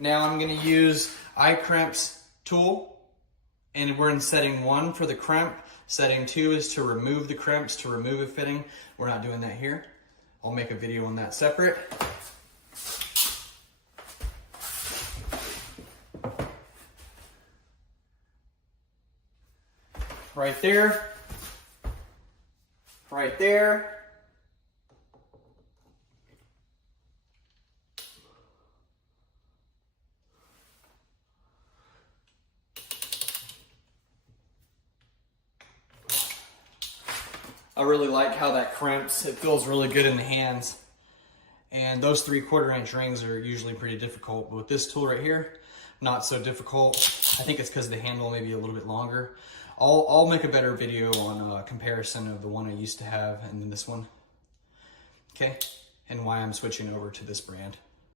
Now I'm gonna use iCrimp's tool, and we're in setting 1 for the crimp. Setting 2 is to remove the crimps, to remove a fitting. We're not doing that here. I'll make a video on that separate. Right there, right there. I really like how that crimps. It feels really good in the hands. And those 3/4 inch rings are usually pretty difficult, but with this tool right here, not so difficult. I think it's because the handle may be a little bit longer. I'll make a better video on a comparison of the one I used to have and then this one. Okay, and why I'm switching over to this brand.